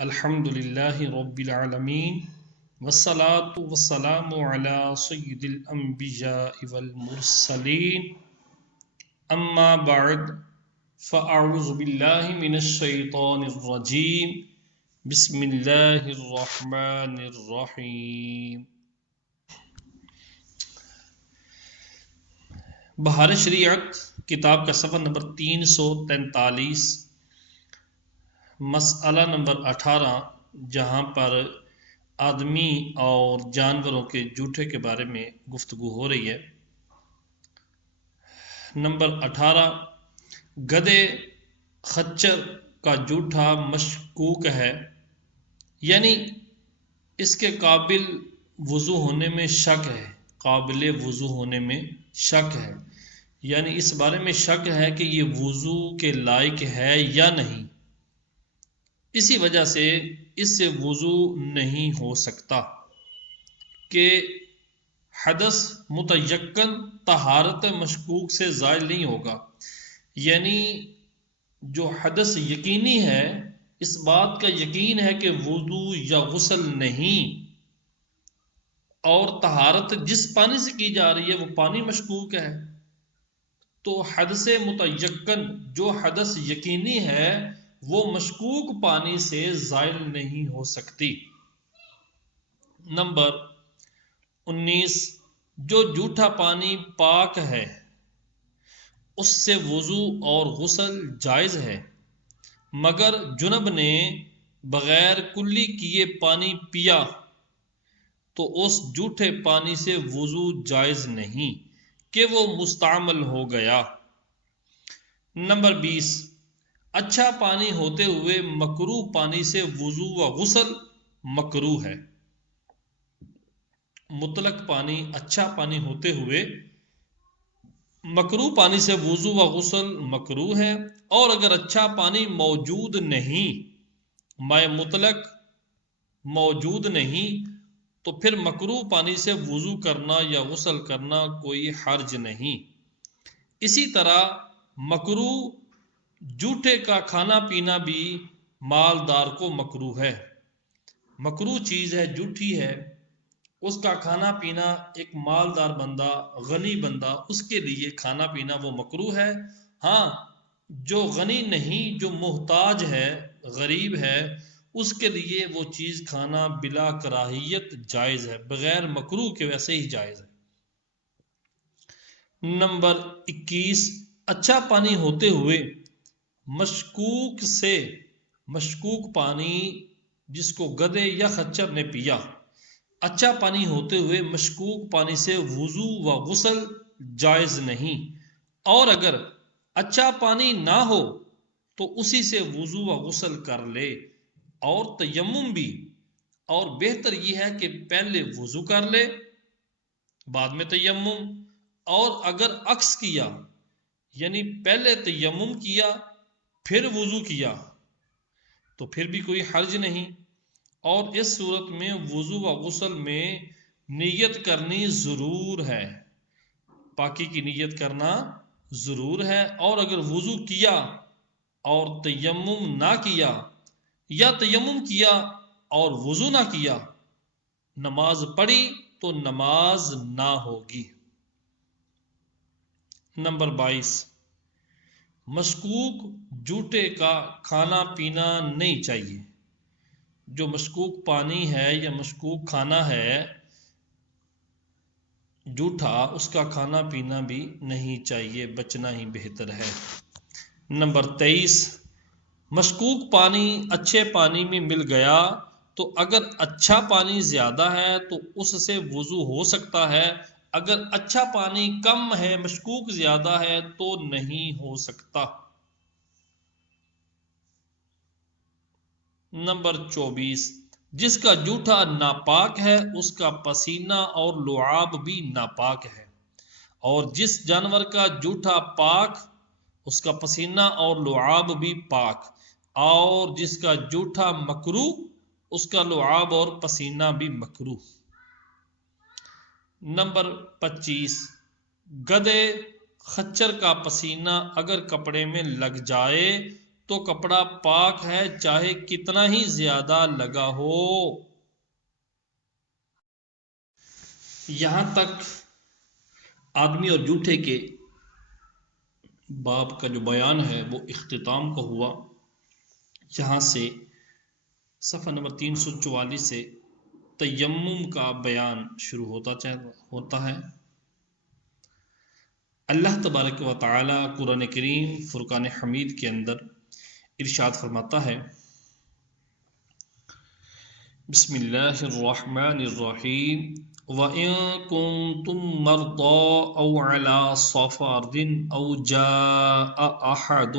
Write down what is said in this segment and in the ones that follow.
الحمد للہ رب العالمین والصلاة والسلام علی سید الانبیاء والمرسلین اما بعد فاعوذ باللہ من الشیطان الرجیم بسم اللہ الرحمن الرحیم۔ بہار شریعت کتاب کا صفحہ نمبر 343، مسئلہ نمبر 18، جہاں پر آدمی اور جانوروں کے جوٹے کے بارے میں گفتگو ہو رہی ہے۔ نمبر 18، گدھے خچر کا جوٹا مشکوک ہے، یعنی اس کے قابل وضو ہونے میں شک ہے، قابل وضو ہونے میں شک ہے، یعنی اس بارے میں شک ہے کہ یہ وضو کے لائق ہے یا نہیں، اسی وجہ سے اس سے وضو نہیں ہو سکتا کہ حدث متیقن طہارت مشکوک سے زائل نہیں ہوگا، یعنی جو حدث یقینی ہے، اس بات کا یقین ہے کہ وضو یا غسل نہیں، اور طہارت جس پانی سے کی جا رہی ہے وہ پانی مشکوک ہے، تو حدث متیقن جو حدث یقینی ہے وہ مشکوک پانی سے زائل نہیں ہو سکتی۔ نمبر 19، جو جوٹا پانی پاک ہے اس سے وضو اور غسل جائز ہے، مگر جنب نے بغیر کلی کیے پانی پیا تو اس جوٹے پانی سے وضو جائز نہیں کہ وہ مستعمل ہو گیا۔ نمبر 20، اچھا پانی ہوتے ہوئے مکروہ پانی سے وضو و غسل مکروہ ہے۔ مطلق پانی اچھا پانی ہوتے ہوئے مکروہ پانی سے وضو و غسل مکروہ ہے، اور اگر اچھا پانی موجود نہیں، مائع مطلق موجود نہیں، تو پھر مکروہ پانی سے وضو کرنا یا غسل کرنا کوئی حرج نہیں۔ اسی طرح مکروہ جوٹے کا کھانا پینا بھی مالدار کو مکروہ ہے۔ مکروہ چیز ہے، جوٹھی ہے، اس کا کھانا پینا ایک مالدار بندہ، غنی بندہ، اس کے لیے کھانا پینا وہ مکروہ ہے۔ ہاں، جو غنی نہیں، جو محتاج ہے، غریب ہے، اس کے لیے وہ چیز کھانا بلا کراہیت جائز ہے، بغیر مکروہ کے ویسے ہی جائز ہے۔ نمبر 21، اچھا پانی ہوتے ہوئے مشکوک سے مشکوک پانی جس کو گدھے یا خچر نے پیا، اچھا پانی ہوتے ہوئے مشکوک پانی سے وضو و غسل جائز نہیں، اور اگر اچھا پانی نہ ہو تو اسی سے وضو و غسل کر لے، اور تیمم بھی، اور بہتر یہ ہے کہ پہلے وضو کر لے بعد میں تیمم، اور اگر عکس کیا، یعنی پہلے تیمم کیا پھر وضو کیا، تو پھر بھی کوئی حرج نہیں، اور اس صورت میں وضو و غسل میں نیت کرنی ضرور ہے، پاکی کی نیت کرنا ضرور ہے، اور اگر وضو کیا اور تیمم نہ کیا، یا تیمم کیا اور وضو نہ کیا، نماز پڑھی تو نماز نہ ہوگی۔ نمبر 22، مشکوک جوٹے کا کھانا پینا نہیں چاہیے۔ جو مشکوک پانی ہے یا مشکوک کھانا ہے جوٹا، اس کا کھانا پینا بھی نہیں چاہیے، بچنا ہی بہتر ہے۔ نمبر 23، مشکوک پانی اچھے پانی میں مل گیا تو اگر اچھا پانی زیادہ ہے تو اس سے وضو ہو سکتا ہے، اگر اچھا پانی کم ہے، مشکوک زیادہ ہے تو نہیں ہو سکتا۔ نمبر 24، جس کا جوٹا ناپاک ہے اس کا پسینہ اور لعاب بھی ناپاک ہے، اور جس جانور کا جوٹا پاک اس کا پسینہ اور لعاب بھی پاک، اور جس کا جوٹا مکروہ اس کا لعاب اور پسینہ بھی مکروہ۔ نمبر 25، گدھے خچر کا پسینہ اگر کپڑے میں لگ جائے تو کپڑا پاک ہے چاہے کتنا ہی زیادہ لگا ہو۔ یہاں تک آدمی اور جوٹے کے باب کا جو بیان ہے وہ اختتام کا ہوا۔ یہاں سے صفحہ نمبر 344 سے تیمم کا بیان شروع ہوتا ہے۔ اللہ تبارک و تعالی قرآن کریم فرقان حمید کے اندر ارشاد فرماتا ہے، بسم اللہ الرحمن الرحیم، وَإِن كُنتُم مَّرْضَىٰ أَوْ عَلَىٰ سَفَرٍ أَوْ جَاءَ أَحَدٌ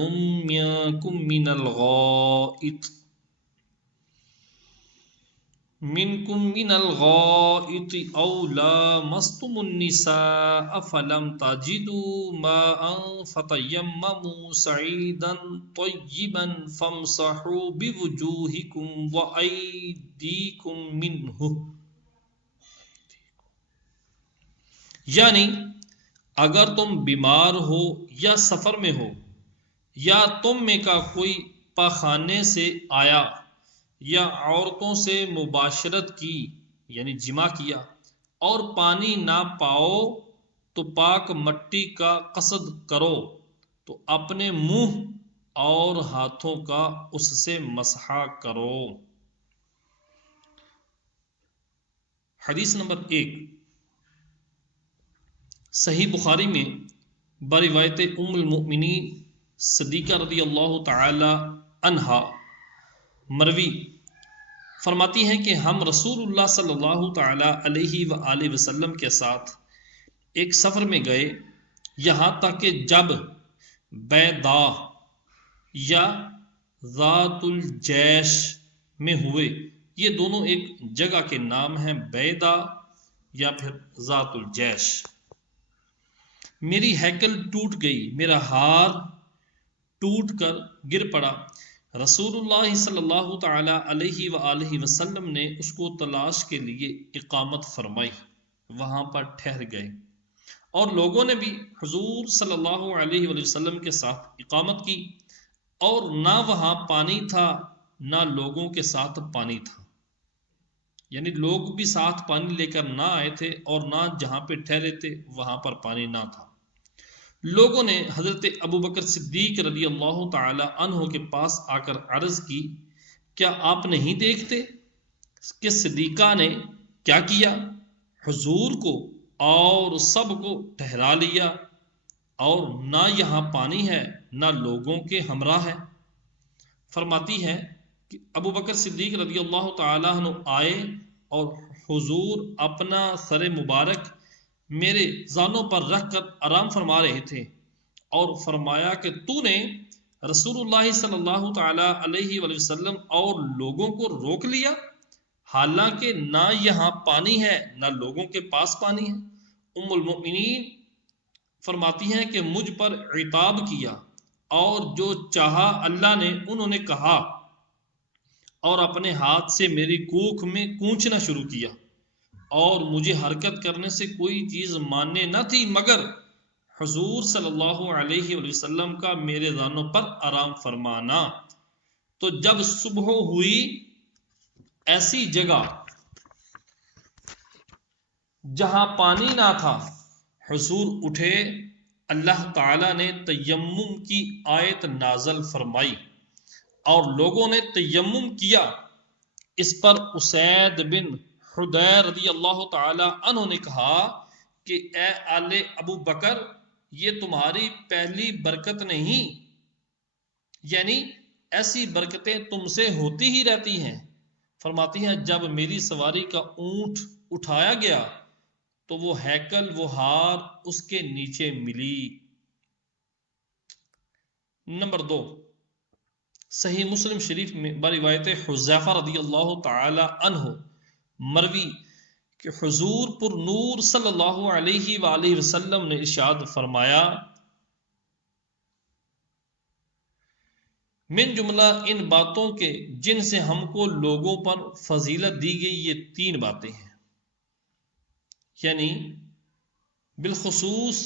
مِّنكُم من الغائط أو لامستم النساء فلم تجدوا ماء فتيمموا صعيدا طيبا فامسحوا بوجوهكم وأيديكم منه، یعنی اگر تم بیمار ہو یا سفر میں ہو یا تم میں کا کوئی پاخانے سے آیا یا عورتوں سے مباشرت کی یعنی جمع کیا اور پانی نہ پاؤ تو پاک مٹی کا قصد کرو تو اپنے منہ اور ہاتھوں کا اس سے مسح کرو۔ حدیث نمبر 1 صحیح بخاری میں بروایت ام المؤمنین صدیقہ رضی اللہ تعالی عنہا مروی فرماتی ہیں کہ ہم رسول اللہ صلی اللہ تعالی علیہ وآلہ وسلم کے ساتھ ایک سفر میں گئے، یہاں تک کہ جب بیدا یا ذات الجیش میں ہوئے، یہ دونوں ایک جگہ کے نام ہیں، بیدا یا پھر ذات الجیش، میری ہیکل ٹوٹ گئی، میرا ہار ٹوٹ کر گر پڑا۔ رسول اللہ صلی اللہ تعالی علیہ وآلہ وسلم نے اس کو تلاش کے لیے اقامت فرمائی، وہاں پر ٹھہر گئے، اور لوگوں نے بھی حضور صلی اللہ علیہ وآلہ وسلم کے ساتھ اقامت کی، اور نہ وہاں پانی تھا نہ لوگوں کے ساتھ پانی تھا، یعنی لوگ بھی ساتھ پانی لے کر نہ آئے تھے اور نہ جہاں پہ ٹھہرے تھے وہاں پر پانی نہ تھا۔ لوگوں نے حضرت ابوبکر صدیق رضی اللہ تعالی عنہ کے پاس آ کر عرض کی، کیا آپ نہیں دیکھتے کہ صدیقہ نے کیا کیا؟ حضور کو اور سب کو ٹھہرا لیا، اور نہ یہاں پانی ہے نہ لوگوں کے ہمراہ ہے۔ فرماتی ہے کہ ابوبکر صدیق رضی اللہ تعالی عنہ آئے اور حضور اپنا سر مبارک میرے زانوں پر رکھ کر آرام فرما رہے تھے، اور فرمایا کہ تو نے رسول اللہ صلی اللہ تعالی علیہ وآلہ وسلم اور لوگوں کو روک لیا، حالانکہ نہ یہاں پانی ہے نہ لوگوں کے پاس پانی ہے۔ ام المؤمنین فرماتی ہیں کہ مجھ پر عتاب کیا، اور جو چاہا اللہ نے انہوں نے کہا، اور اپنے ہاتھ سے میری کوکھ میں کونچنا شروع کیا، اور مجھے حرکت کرنے سے کوئی چیز ماننے نہ تھی مگر حضور صلی اللہ علیہ وآلہ وسلم کا میرے زانوں پر آرام فرمانا۔ تو جب صبح ہوئی، ایسی جگہ جہاں پانی نہ تھا، حضور اٹھے، اللہ تعالی نے تیمم کی آیت نازل فرمائی اور لوگوں نے تیمم کیا۔ اس پر اسید بن حدیر رضی اللہ تعالی عنہ نے کہا کہ اے آل ابو بکر، یہ تمہاری پہلی برکت نہیں، یعنی ایسی برکتیں تم سے ہوتی ہی رہتی ہیں۔ فرماتی ہیں جب میری سواری کا اونٹ اٹھایا گیا تو وہ ہیکل، وہ ہار اس کے نیچے ملی۔ نمبر 2 صحیح مسلم شریف میں بروایت حذیفہ رضی اللہ تعالی عنہ مروی کہ حضور پر نور صلی اللہ علیہ وآلہ وسلم نے ارشاد فرمایا، من جملہ ان باتوں کے جن سے ہم کو لوگوں پر فضیلت دی گئی یہ 3 باتیں ہیں، یعنی بالخصوص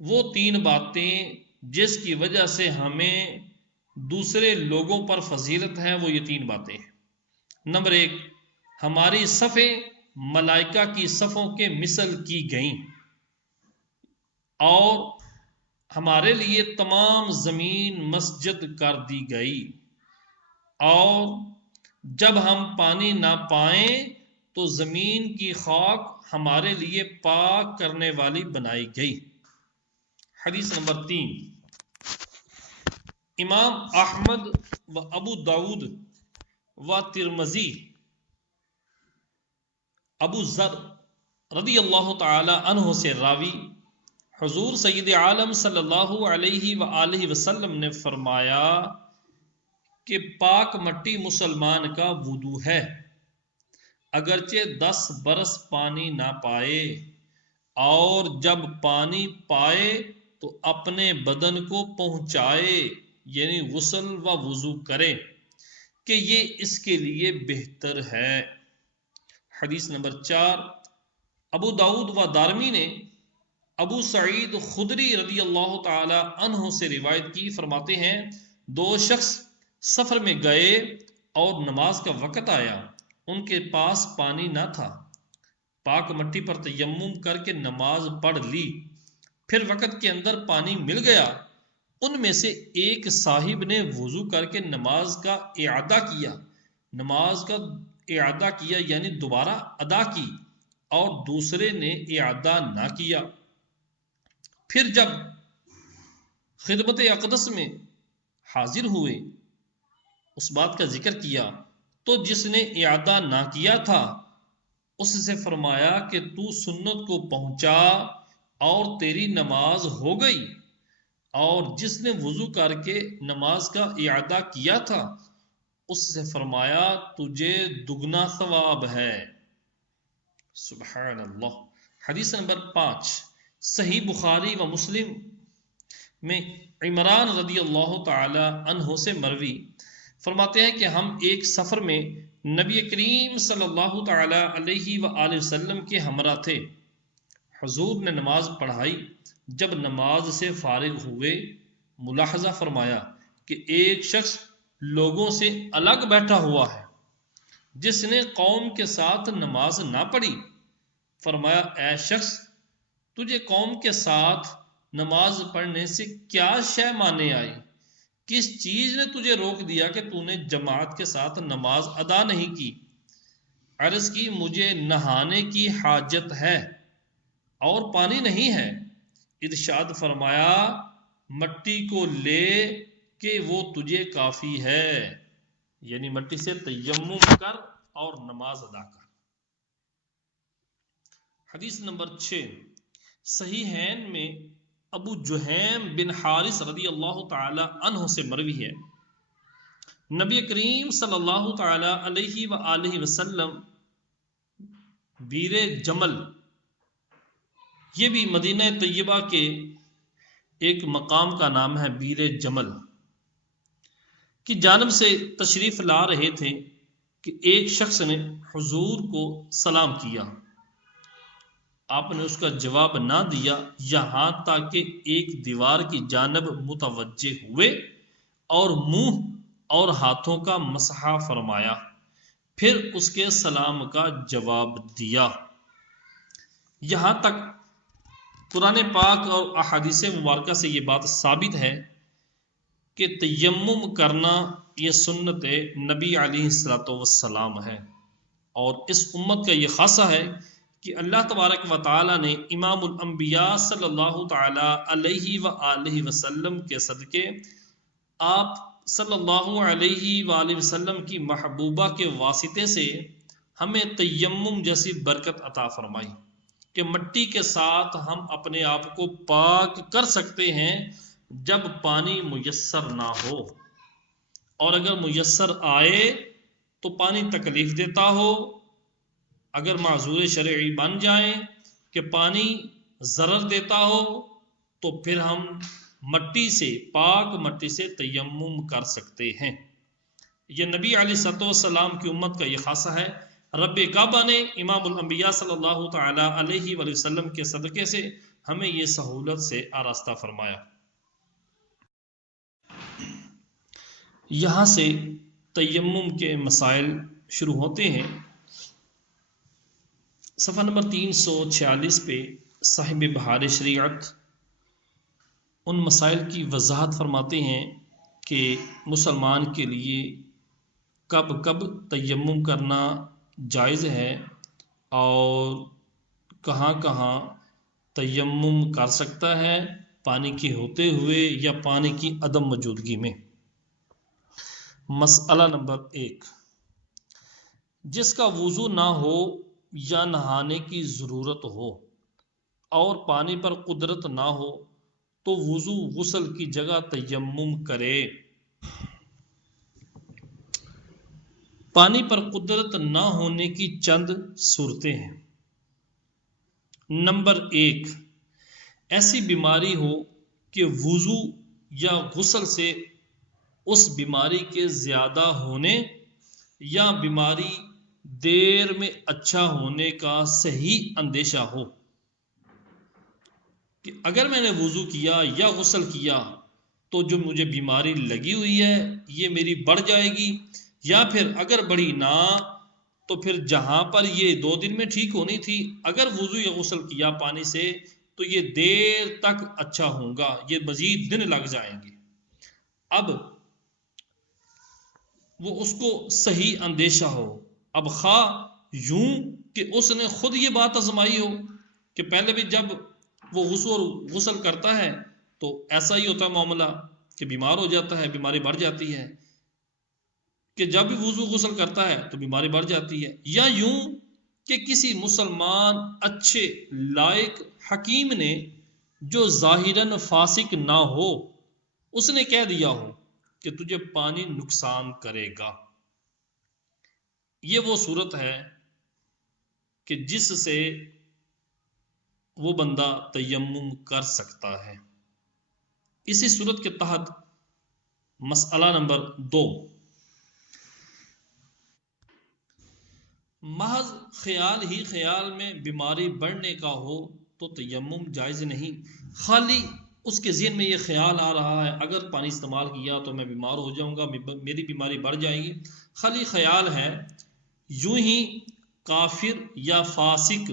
وہ 3 باتیں جس کی وجہ سے ہمیں دوسرے لوگوں پر فضیلت ہے وہ یہ 3 باتیں ہیں۔ نمبر 1، ہماری صفیں ملائکہ کی صفوں کے مثل کی گئیں، اور ہمارے لیے تمام زمین مسجد کر دی گئی، اور جب ہم پانی نہ پائیں تو زمین کی خاک ہمارے لیے پاک کرنے والی بنائی گئی۔ حدیث نمبر 3، امام احمد و ابو داود و ترمذی ابو ذر رضی اللہ تعالی عنہ سے راوی حضور سید عالم صلی اللہ علیہ وآلہ وسلم نے فرمایا کہ پاک مٹی مسلمان کا وضو ہے، اگرچہ 10 برس پانی نہ پائے، اور جب پانی پائے تو اپنے بدن کو پہنچائے، یعنی غسل و وضو کرے، کہ یہ اس کے لیے بہتر ہے۔ حدیث نمبر 4، ابو داود و دارمی نے ابو سعید خدری رضی اللہ تعالی عنہ سے روایت کی، فرماتے ہیں 2 شخص سفر میں گئے اور نماز کا وقت آیا، ان کے پاس پانی نہ تھا، پاک مٹی پر تیمم کر کے نماز پڑھ لی، پھر وقت کے اندر پانی مل گیا، ان میں سے ایک صاحب نے وضو کر کے نماز کا اعادہ کیا یعنی دوبارہ ادا کی، اور دوسرے نے اعادہ نہ کیا۔ پھر جب خدمت اقدس میں حاضر ہوئے، اس بات کا ذکر کیا، تو جس نے اعادہ نہ کیا تھا اس سے فرمایا کہ تو سنت کو پہنچا اور تیری نماز ہو گئی، اور جس نے وضو کر کے نماز کا اعادہ کیا تھا اس سے فرمایا تجھے دگنا ثواب ہے۔ سبحان اللہ۔ حدیث نمبر 5، صحیح بخاری و مسلم میں عمران رضی اللہ تعالی عنہ سے مروی فرماتے ہیں کہ ہم ایک سفر میں نبی کریم صلی اللہ تعالی علیہ وآلہ وسلم کے ہمراہ تھے، حضور نے نماز پڑھائی، جب نماز سے فارغ ہوئے ملاحظہ فرمایا کہ ایک شخص لوگوں سے الگ بیٹھا ہوا ہے جس نے قوم کے ساتھ نماز نہ پڑھی۔ فرمایا اے شخص، تجھے قوم کے ساتھ نماز پڑھنے سے کیا شے مانے آئی؟ کس چیز نے تجھے روک دیا کہ تو نے جماعت کے ساتھ نماز ادا نہیں کی؟ عرض کی مجھے نہانے کی حاجت ہے اور پانی نہیں ہے۔ ارشاد فرمایا مٹی کو لے کہ وہ تجھے کافی ہے، یعنی مٹی سے تیمم کر اور نماز ادا کر۔ حدیث نمبر 6، صحیحین میں ابو جہیم بن حارث رضی اللہ تعالی عنہ سے مروی ہے، نبی کریم صلی اللہ تعالی علیہ وآلہ وسلم بیر جمل، یہ بھی مدینہ طیبہ کے ایک مقام کا نام ہے، بیر جمل کی جانب سے تشریف لا رہے تھے کہ ایک شخص نے حضور کو سلام کیا، آپ نے اس کا جواب نہ دیا، یہاں تک کہ ایک دیوار کی جانب متوجہ ہوئے اور منہ اور ہاتھوں کا مسح فرمایا، پھر اس کے سلام کا جواب دیا۔ یہاں تک قرآن پاک اور احادیث مبارکہ سے یہ بات ثابت ہے کہ تیمم کرنا یہ سنت نبی علیہ الصلوۃ والسلام ہے، اور اس امت کا یہ خاصہ ہے کہ اللہ تبارک و تعالی نے امام الانبیاء صلی اللہ تعالی علیہ وآلہ وسلم کے صدقے آپ صلی اللہ علیہ وآلہ وسلم کی محبوبہ کے واسطے سے ہمیں تیمم جیسی برکت عطا فرمائی کہ مٹی کے ساتھ ہم اپنے آپ کو پاک کر سکتے ہیں جب پانی میسر نہ ہو، اور اگر میسر آئے تو پانی تکلیف دیتا ہو، اگر معذور شرعی بن جائیں کہ پانی ضرر دیتا ہو، تو پھر ہم مٹی سے، پاک مٹی سے تیمم کر سکتے ہیں۔ یہ نبی علیہ الصلوۃ والسلام کی امت کا یہ خاصہ ہے۔ رب کعبہ نے امام الانبیاء صلی اللہ تعالی علیہ وآلہ وسلم کے صدقے سے ہمیں یہ سہولت سے آراستہ فرمایا۔ یہاں سے تیمم کے مسائل شروع ہوتے ہیں۔ صفحہ نمبر 346 پہ صاحب بہار شریعت ان مسائل کی وضاحت فرماتے ہیں کہ مسلمان کے لیے کب کب تیمم کرنا جائز ہے اور کہاں کہاں تیمم کر سکتا ہے، پانی کے ہوتے ہوئے یا پانی کی عدم موجودگی میں۔ مسئلہ نمبر 1، جس کا وضو نہ ہو یا نہانے کی ضرورت ہو اور پانی پر قدرت نہ ہو تو وضو غسل کی جگہ تیمم کرے۔ پانی پر قدرت نہ ہونے کی چند صورتیں ہیں۔ نمبر 1، ایسی بیماری ہو کہ وضو یا غسل سے اس بیماری کے زیادہ ہونے یا بیماری دیر میں اچھا ہونے کا صحیح اندیشہ ہو کہ اگر میں نے وضو کیا یا غسل کیا تو جو مجھے بیماری لگی ہوئی ہے یہ میری بڑھ جائے گی، یا پھر اگر بڑھی نہ تو پھر جہاں پر یہ 2 دن میں ٹھیک ہونی تھی اگر وضو یا غسل کیا پانی سے تو یہ دیر تک اچھا ہوگا، یہ مزید دن لگ جائیں گے۔ اب وہ اس کو صحیح اندیشہ ہو، اب خواہ یوں کہ اس نے خود یہ بات آزمائی ہو کہ پہلے بھی جب وہ غسل کرتا ہے تو ایسا ہی ہوتا ہے معاملہ کہ بیمار ہو جاتا ہے، بیماری بڑھ جاتی ہے، کہ جب بھی وضو غسل کرتا ہے تو بیماری بڑھ جاتی ہے، یا یوں کہ کسی مسلمان اچھے لائق حکیم نے جو ظاہراً فاسق نہ ہو اس نے کہہ دیا ہو کہ تجھے پانی نقصان کرے گا۔ یہ وہ صورت ہے کہ جس سے وہ بندہ تیمم کر سکتا ہے۔ اسی صورت کے تحت مسئلہ نمبر 2، محض خیال ہی خیال میں بیماری بڑھنے کا ہو تو تیمم جائز نہیں۔ خالی اس کے ذہن میں یہ خیال آ رہا ہے اگر پانی استعمال کیا تو میں بیمار ہو جاؤں گا، میری بیماری بڑھ جائے گی، خالی خیال ہے، یوں ہی کافر یا فاسق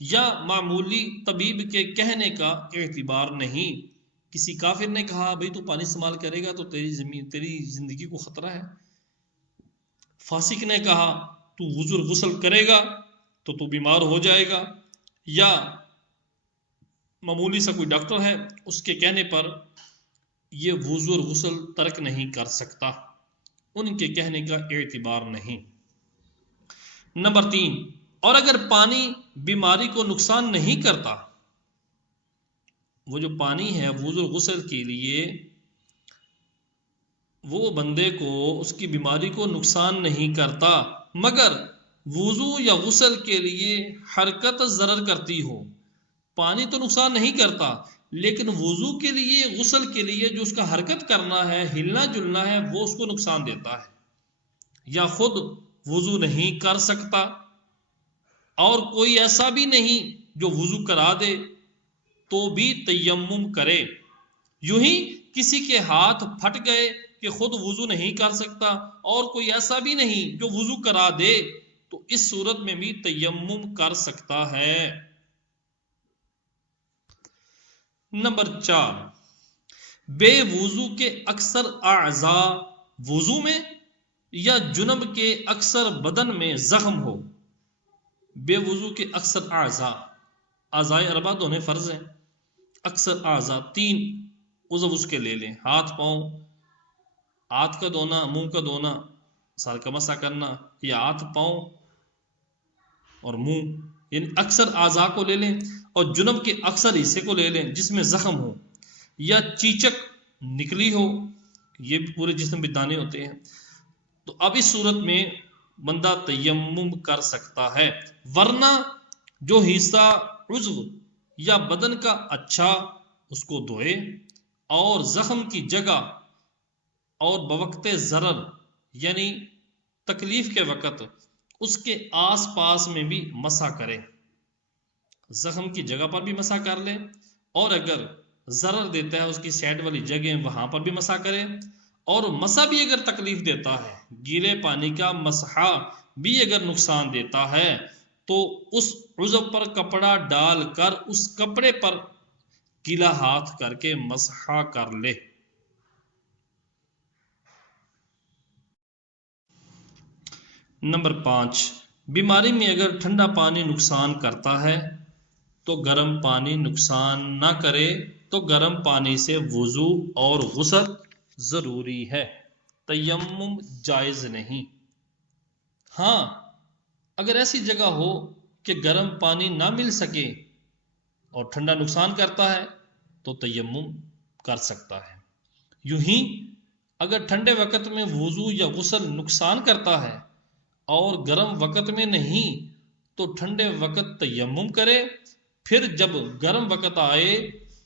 یا معمولی طبیب کے کہنے کا اعتبار نہیں۔ کسی کافر نے کہا بھئی تو پانی استعمال کرے گا تو تیری زندگی کو خطرہ ہے، فاسق نے کہا تو وضو غسل کرے گا تو تو بیمار ہو جائے گا، یا معمولی سا کوئی ڈاکٹر ہے اس کے کہنے پر یہ وضو اور غسل ترک نہیں کر سکتا، ان کے کہنے کا اعتبار نہیں۔ نمبر 3، اور اگر پانی بیماری کو نقصان نہیں کرتا، وہ جو پانی ہے وضو اور غسل کے لیے وہ بندے کو اس کی بیماری کو نقصان نہیں کرتا، مگر وضو یا غسل کے لیے حرکت ضرر کرتی ہو۔ پانی تو نقصان نہیں کرتا لیکن وضو کے لیے غسل کے لیے جو اس کا حرکت کرنا ہے، ہلنا جلنا ہے، وہ اس کو نقصان دیتا ہے، یا خود وضو نہیں کر سکتا اور کوئی ایسا بھی نہیں جو وضو کرا دے تو بھی تیمم کرے، یوں ہی کسی کے ہاتھ پھٹ گئے کہ خود وضو نہیں کر سکتا اور کوئی ایسا بھی نہیں جو وضو کرا دے تو اس صورت میں بھی تیمم کر سکتا ہے۔ نمبر 4، بے وضو کے اکثر اعضاء وضو میں یا جنب کے اکثر بدن میں زخم ہو۔ بے وضو کے اکثر اعضاء اربعہ دھونے فرض ہیں، اکثر اعضاء 3 عضو اس کے لے لیں، ہاتھ پاؤں، ہاتھ کا دھونا، منہ کا دھونا، سر کا مسح کرنا، یا ہاتھ پاؤں اور منہ، یعنی اکثر اعضاء کو لے لیں اور جنب کے اکثر حصے کو لے لیں جس میں زخم ہو یا چیچک نکلی ہو، یہ بھی پورے جسم میں دانے ہوتے ہیں، تو اب اس صورت میں بندہ تیمم کر سکتا ہے، ورنہ جو حصہ عضو یا بدن کا اچھا اس کو دھوئے اور زخم کی جگہ اور بوقت ضرر یعنی تکلیف کے وقت اس کے آس پاس میں بھی مسح کرے، زخم کی جگہ پر بھی مسح کر لے، اور اگر ضرر دیتا ہے اس کی سائڈ والی جگہ وہاں پر بھی مسح کرے، اور مسح بھی اگر تکلیف دیتا ہے، گیلے پانی کا مسحہ بھی اگر نقصان دیتا ہے، تو اس عضو پر کپڑا ڈال کر اس کپڑے پر گیلا ہاتھ کر کے مسحہ کر لے۔ نمبر 5، بیماری میں اگر ٹھنڈا پانی نقصان کرتا ہے تو گرم پانی نقصان نہ کرے، تو گرم پانی سے وضو اور غسل ضروری ہے، تیمم جائز نہیں۔ ہاں، اگر ایسی جگہ ہو کہ گرم پانی نہ مل سکے اور ٹھنڈا نقصان کرتا ہے تو تیمم کر سکتا ہے۔ یوں ہی اگر ٹھنڈے وقت میں وضو یا غسل نقصان کرتا ہے اور گرم وقت میں نہیں، تو ٹھنڈے وقت تیمم کرے، پھر جب گرم وقت آئے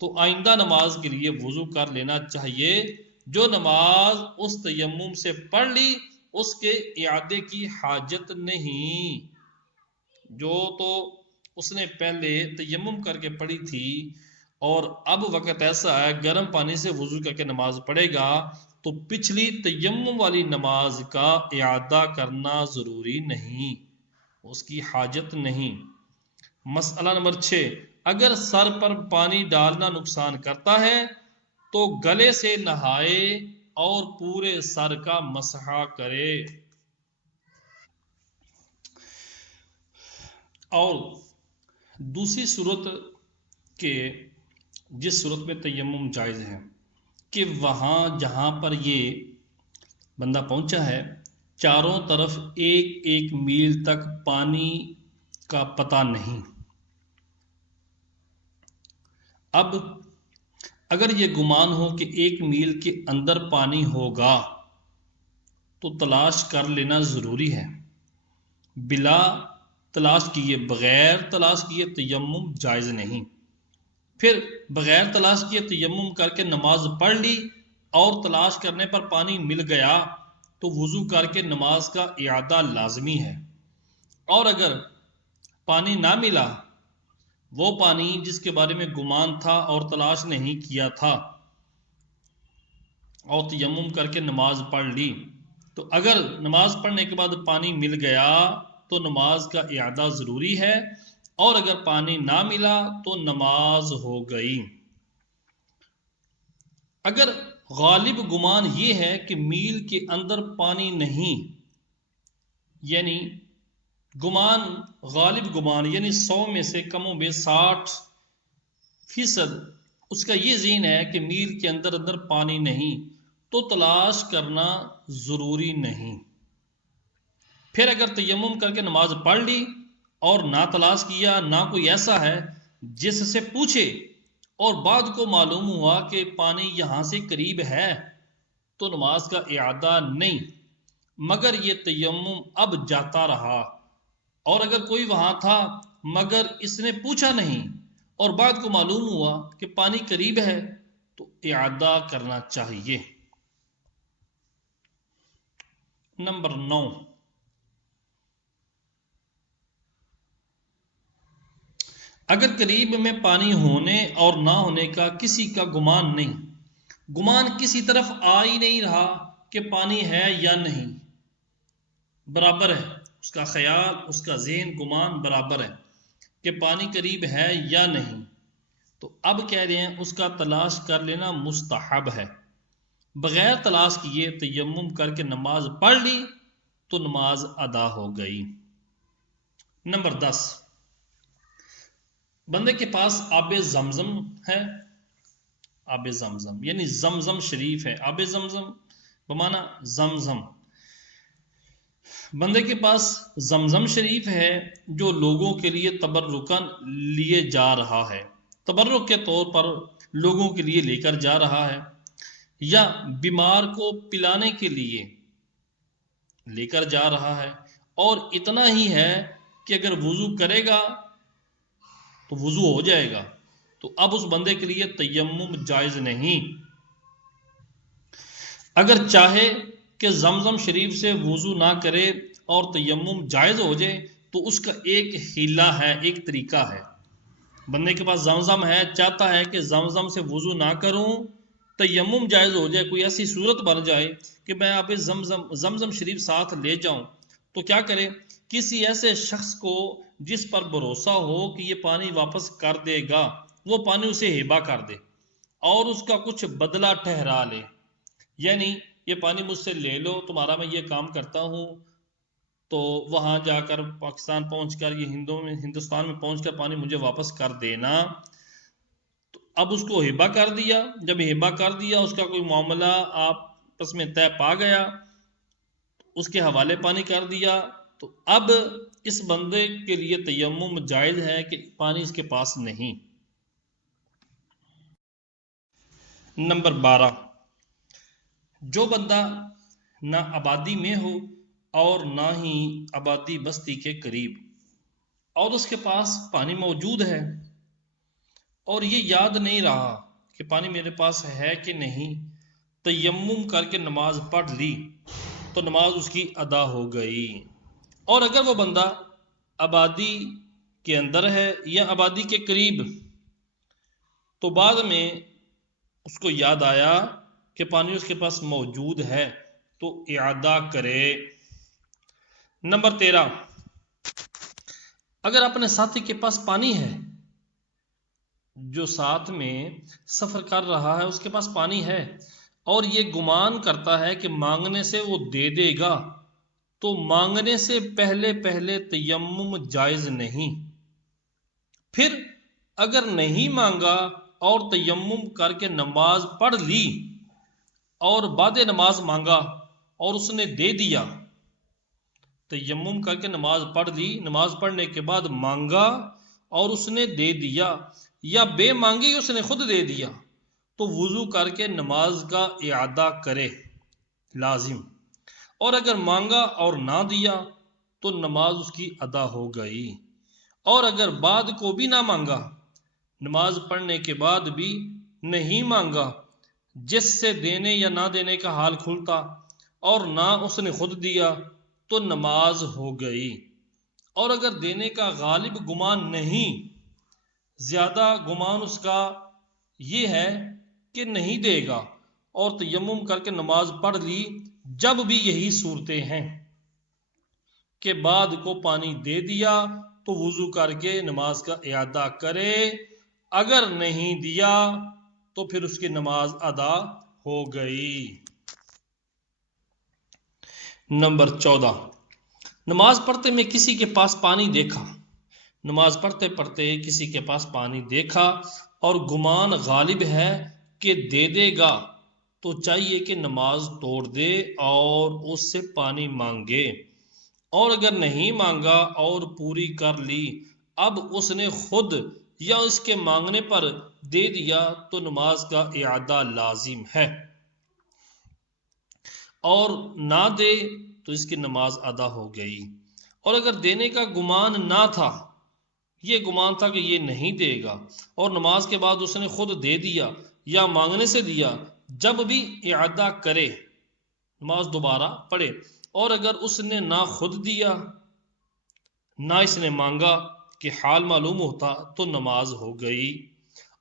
تو آئندہ نماز کے لیے وضو کر لینا چاہیے۔ جو نماز اس تیمم سے پڑھ لی اس کے اعادے کی حاجت نہیں۔ جو تو اس نے پہلے تیمم کر کے پڑھی تھی اور اب وقت ایسا ہے گرم پانی سے وضو کر کے نماز پڑھے گا، تو پچھلی تیمم والی نماز کا اعادہ کرنا ضروری نہیں، اس کی حاجت نہیں۔ مسئلہ نمبر 6، اگر سر پر پانی ڈالنا نقصان کرتا ہے تو گلے سے نہائے اور پورے سر کا مسح کرے۔ اور دوسری صورت کہ جس صورت میں تیمم جائز ہے کہ وہاں جہاں پر یہ بندہ پہنچا ہے چاروں طرف 1 میل تک پانی کا پتہ نہیں۔ اب اگر یہ گمان ہو کہ 1 میل کے اندر پانی ہوگا تو تلاش کر لینا ضروری ہے، بلا تلاش کیے، بغیر تلاش کیے تیمم جائز نہیں۔ پھر بغیر تلاش کیے تیمم کر کے نماز پڑھ لی اور تلاش کرنے پر پانی مل گیا تو وضو کر کے نماز کا اعادہ لازمی ہے۔ اور اگر پانی نہ ملا، وہ پانی جس کے بارے میں گمان تھا اور تلاش نہیں کیا تھا، اور تیمم کر کے نماز پڑھ لی، تو اگر نماز پڑھنے کے بعد پانی مل گیا تو نماز کا اعادہ ضروری ہے، اور اگر پانی نہ ملا تو نماز ہو گئی۔ اگر غالب گمان یہ ہے کہ میل کے اندر پانی نہیں، یعنی غالب گمان یعنی 100 میں سے کم و بیش 60% اس کا یہ ذہن ہے کہ میل کے اندر پانی نہیں، تو تلاش کرنا ضروری نہیں۔ پھر اگر تیمم کر کے نماز پڑھ لی اور نہ تلاش کیا، نہ کوئی ایسا ہے جس سے پوچھے اور بعد کو معلوم ہوا کہ پانی یہاں سے قریب ہے، تو نماز کا اعادہ نہیں، مگر یہ تیمم اب جاتا رہا۔ اور اگر کوئی وہاں تھا مگر اس نے پوچھا نہیں اور بعد کو معلوم ہوا کہ پانی قریب ہے، تو اعادہ کرنا چاہیے۔ نمبر 9، اگر قریب میں پانی ہونے اور نہ ہونے کا کسی کا گمان نہیں، گمان کسی طرف آ ہی نہیں رہا کہ پانی ہے یا نہیں، برابر ہے، اس کا خیال، اس کا ذہن، گمان برابر ہے کہ پانی قریب ہے یا نہیں، تو اب کہہ رہے ہیں اس کا تلاش کر لینا مستحب ہے۔ بغیر تلاش کیے تیمم کر کے نماز پڑھ لی تو نماز ادا ہو گئی۔ نمبر 10، بندے کے پاس آب زمزم ہے، آب زمزم یعنی زمزم شریف ہے، آب زمزم بمعنی زمزم، بندے کے پاس زمزم شریف ہے جو لوگوں کے لیے تبرکن لیے جا رہا ہے، تبرک کے طور پر لوگوں کے لیے لے کر جا رہا ہے، یا بیمار کو پلانے کے لیے لے کر جا رہا ہے، اور اتنا ہی ہے کہ اگر وضو کرے گا تو وضو ہو جائے گا، تو اب اس بندے کے لیے تیمم جائز نہیں۔ اگر چاہے کہ زمزم شریف سے وضو نہ کرے اور تیمم جائز ہو جائے تو اس کا ایک حیلہ ہے، ایک طریقہ ہے۔ بندے کے پاس زمزم ہے، چاہتا ہے کہ زمزم سے وضو نہ کروں تیمم جائز ہو جائے، کوئی ایسی صورت بن جائے کہ میں آپ زمزم شریف ساتھ لے جاؤں، تو کیا کرے؟ کسی ایسے شخص کو جس پر بھروسہ ہو کہ یہ پانی واپس کر دے گا، وہ پانی اسے ہبہ کر دے اور اس کا کچھ بدلہ ٹھہرا لے، یعنی یہ پانی مجھ سے لے لو، تمہارا میں یہ کام کرتا ہوں، تو وہاں جا کر پاکستان پہنچ کر یہ ہندوستان میں پہنچ کر پانی مجھے واپس کر دینا۔ تو اب اس کو ہبہ کر دیا، جب ہبہ کر دیا اس کا کوئی معاملہ آپس میں طے پا گیا، اس کے حوالے پانی کر دیا، تو اب اس بندے کے لیے تیمم جائز ہے کہ پانی اس کے پاس نہیں۔ نمبر 12، جو بندہ نہ آبادی میں ہو اور نہ ہی آبادی بستی کے قریب، اور اس کے پاس پانی موجود ہے اور یہ یاد نہیں رہا کہ پانی میرے پاس ہے کہ نہیں، تیمم کر کے نماز پڑھ لی تو نماز اس کی ادا ہو گئی۔ اور اگر وہ بندہ آبادی کے اندر ہے یا آبادی کے قریب، تو بعد میں اس کو یاد آیا کہ پانی اس کے پاس موجود ہے تو اعادہ کرے۔ نمبر 13، اگر اپنے ساتھی کے پاس پانی ہے، جو ساتھ میں سفر کر رہا ہے اس کے پاس پانی ہے اور یہ گمان کرتا ہے کہ مانگنے سے وہ دے دے گا، تو مانگنے سے پہلے پہلے تیمم جائز نہیں۔ پھر اگر نہیں مانگا اور تیمم کر کے نماز پڑھ لی اور بعد نماز مانگا اور اس نے دے دیا، تیمم کر کے نماز پڑھ لی، نماز پڑھنے کے بعد مانگا اور اس نے دے دیا، یا بے مانگی اس نے خود دے دیا، تو وضو کر کے نماز کا اعادہ کرے، لازم۔ اور اگر مانگا اور نہ دیا تو نماز اس کی ادا ہو گئی۔ اور اگر بعد کو بھی نہ مانگا، نماز پڑھنے کے بعد بھی نہیں مانگا، جس سے دینے یا نہ دینے کا حال کھلتا، اور نہ اس نے خود دیا، تو نماز ہو گئی۔ اور اگر دینے کا غالب گمان نہیں، زیادہ گمان اس کا یہ ہے کہ نہیں دے گا، اور تیمم کر کے نماز پڑھ لی، جب بھی یہی صورتیں ہیں کہ بعد کو پانی دے دیا تو وضو کر کے نماز کا اعادہ کرے، اگر نہیں دیا تو پھر اس کی نماز ادا ہو گئی۔ نمبر 14، نماز پڑھتے میں کسی کے پاس پانی دیکھا، نماز پڑھتے پڑھتے کسی کے پاس پانی دیکھا اور گمان غالب ہے کہ دے دے گا، تو چاہیے کہ نماز توڑ دے اور اس سے پانی مانگے، اور اگر نہیں مانگا اور پوری کر لی، اب اس نے خود یا اس کے مانگنے پر دے دیا، تو نماز کا اعادہ لازم ہے، اور نہ دے تو اس کی نماز ادا ہو گئی۔ اور اگر دینے کا گمان نہ تھا، یہ گمان تھا کہ یہ نہیں دے گا، اور نماز کے بعد اس نے خود دے دیا یا مانگنے سے دیا، جب بھی اعادہ کرے، نماز دوبارہ پڑھے۔ اور اگر اس نے نہ خود دیا نہ اس نے مانگا کہ حال معلوم ہوتا، تو نماز ہو گئی۔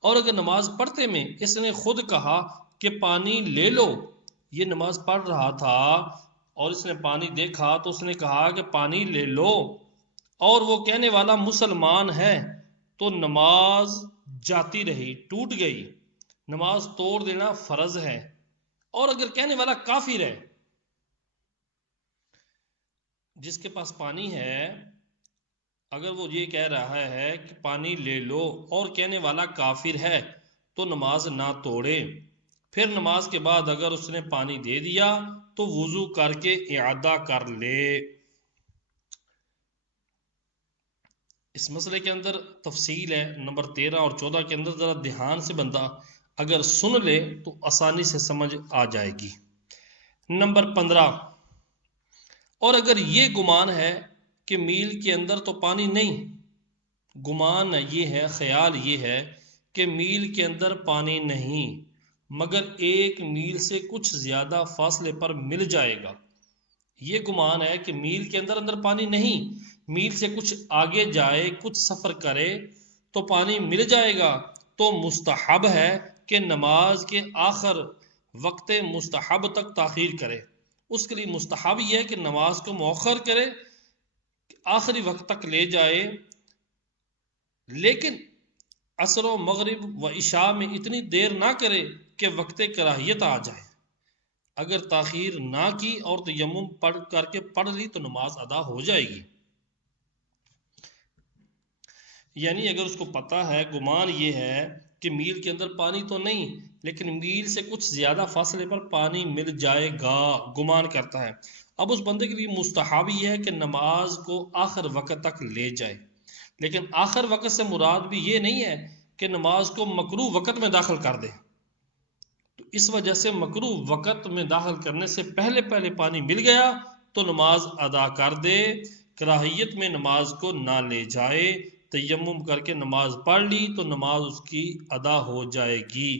اور اگر نماز پڑھتے میں اس نے خود کہا کہ پانی لے لو، یہ نماز پڑھ رہا تھا اور اس نے پانی دیکھا تو اس نے کہا کہ پانی لے لو، اور وہ کہنے والا مسلمان ہے، تو نماز جاتی رہی، ٹوٹ گئی، نماز توڑ دینا فرض ہے۔ اور اگر کہنے والا کافر ہے، جس کے پاس پانی ہے، اگر وہ یہ کہہ رہا ہے کہ پانی لے لو اور کہنے والا کافر ہے، تو نماز نہ توڑے۔ پھر نماز کے بعد اگر اس نے پانی دے دیا تو وضو کر کے اعادہ کر لے۔ اس مسئلے کے اندر تفصیل ہے، نمبر 13 اور 14 کے اندر ذرا دھیان سے بندہ اگر سن لے تو آسانی سے سمجھ آ جائے گی۔ نمبر 15، اور اگر یہ گمان ہے کہ میل کے اندر تو پانی نہیں، گمان یہ ہے، خیال یہ ہے کہ میل کے اندر پانی نہیں، مگر 1 میل سے کچھ زیادہ فاصلے پر مل جائے گا، یہ گمان ہے کہ میل کے اندر پانی نہیں، میل سے کچھ آگے جائے، کچھ سفر کرے تو پانی مل جائے گا، تو مستحب ہے کہ نماز کے آخر وقت مستحب تک تاخیر کرے. اس کے لیے مستحب یہ ہے کہ نماز کو مؤخر کرے، آخری وقت تک لے جائے، لیکن عصر و مغرب و عشاء میں اتنی دیر نہ کرے کہ وقت کراہیت آ جائے. اگر تاخیر نہ کی اور تیمم پڑھ لی تو نماز ادا ہو جائے گی. یعنی اگر اس کو پتہ ہے، گمان یہ ہے کہ میل کے اندر پانی تو نہیں، لیکن میل سے کچھ زیادہ فاصلے پر پانی مل جائے گا، گمان کرتا ہے. اب اس بندے کے لیے مستحب یہ ہے کہ نماز کو آخر وقت تک لے جائے. لیکن آخر وقت سے مراد بھی یہ نہیں ہے کہ نماز کو مکروہ وقت میں داخل کر دے. تو اس وجہ سے مکروہ وقت میں داخل کرنے سے پہلے پانی مل گیا تو نماز ادا کر دے، کراہیت میں نماز کو نہ لے جائے. تیمم کر کے نماز پڑھ لی تو نماز اس کی ادا ہو جائے گی.